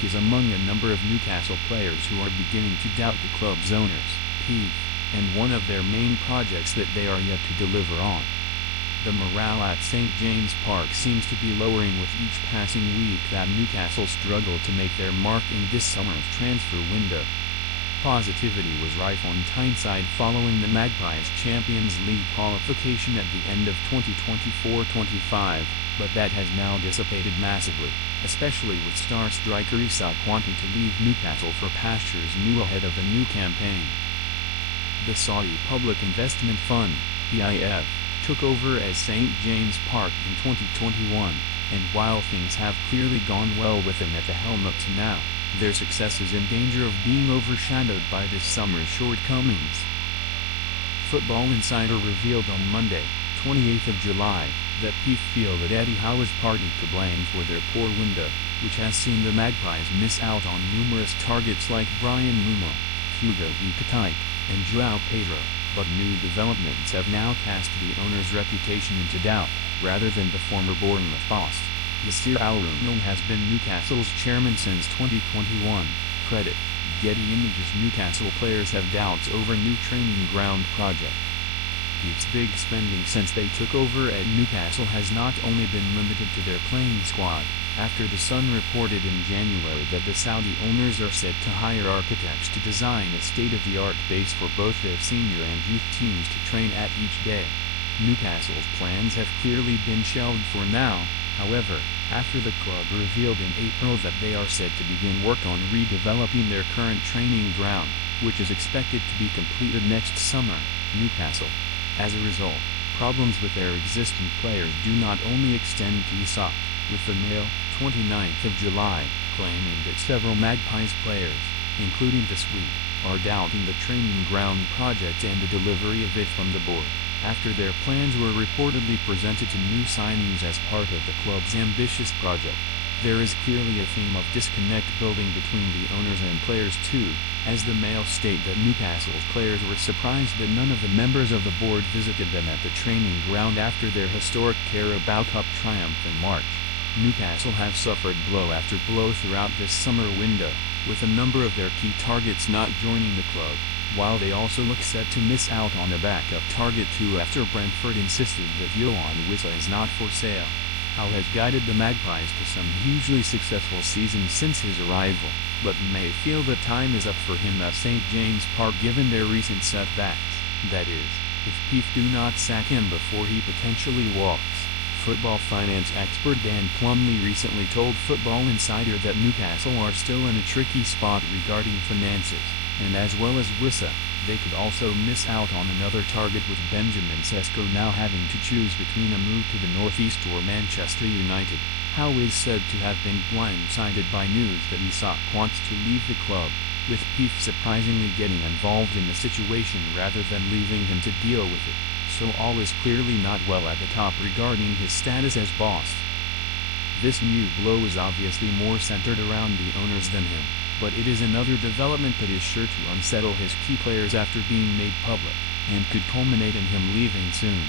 Park is among a number of Newcastle players who are beginning to doubt the club's owners, P, and one of their main projects that they are yet to deliver on. The morale at St James Park seems to be lowering with each passing week that Newcastle struggle to make their mark in this summer's transfer window. Positivity was rife on Tyneside following the Magpies Champions League qualification at the end of 2024-25, but that has now dissipated massively, especially with star striker Isak wanting to leave Newcastle for pastures new ahead of the new campaign. The Saudi Public Investment Fund, PIF, took over as St James Park in 2021, and while things have clearly gone well with him at the helm up to now, their success is in danger of being overshadowed by this summer's shortcomings. Football Insider revealed on Monday, 28th of July, that PIF feel that Eddie Howe is partly to blame for their poor window, which has seen the Magpies miss out on numerous targets like Bryan Mbeumo, Hugo Ekitike, and Joao Pedro. But new developments have now cast the owner's reputation into doubt, rather than the former Bournemouth boss. Joao has been Newcastle's chairman since 2021. Credit: Getty Images. Newcastle players have doubts over new training ground project. PIF's big spending since they took over at Newcastle has not only been limited to their playing squad, after The Sun reported in January that the Saudi owners are set to hire architects to design a state-of-the-art base for both their senior and youth teams to train at each day. Newcastle's plans have clearly been shelved for now, however, after the club revealed in April that they are set to begin work on redeveloping their current training ground, which is expected to be completed next summer. Newcastle. As a result, problems with their existing players do not only extend to Isak, with the Mail, 29th of July, claiming that several Magpies players, including the Swede, are doubting the training ground project and the delivery of it from the board, after their plans were reportedly presented to new signings as part of the club's ambitious project. There is clearly a theme of disconnect building between the owners and players too, as the Mail state that Newcastle's players were surprised that none of the members of the board visited them at the training ground after their historic Carabao Cup triumph in March. Newcastle have suffered blow after blow throughout this summer window, with a number of their key targets not joining the club, while they also look set to miss out on a backup target too after Brentford insisted that Joao is not for sale. Howe has guided the Magpies to some hugely successful seasons since his arrival, but may feel the time is up for him at St James Park given their recent setbacks, that is, if PIF do not sack him before he potentially walks. Football finance expert Dan Plumley recently told Football Insider that Newcastle are still in a tricky spot regarding finances, and as well as Wissa, they could also miss out on another target, with Benjamin Sesko now having to choose between a move to the northeast or Manchester United. Howe is said to have been blindsided by news that Isak wants to leave the club, with PIF surprisingly getting involved in the situation rather than leaving him to deal with it. So all is clearly not well at the top regarding his status as boss. This new blow is obviously more centered around the owners than him, but it is another development that is sure to unsettle his key players after being made public, and could culminate in him leaving soon.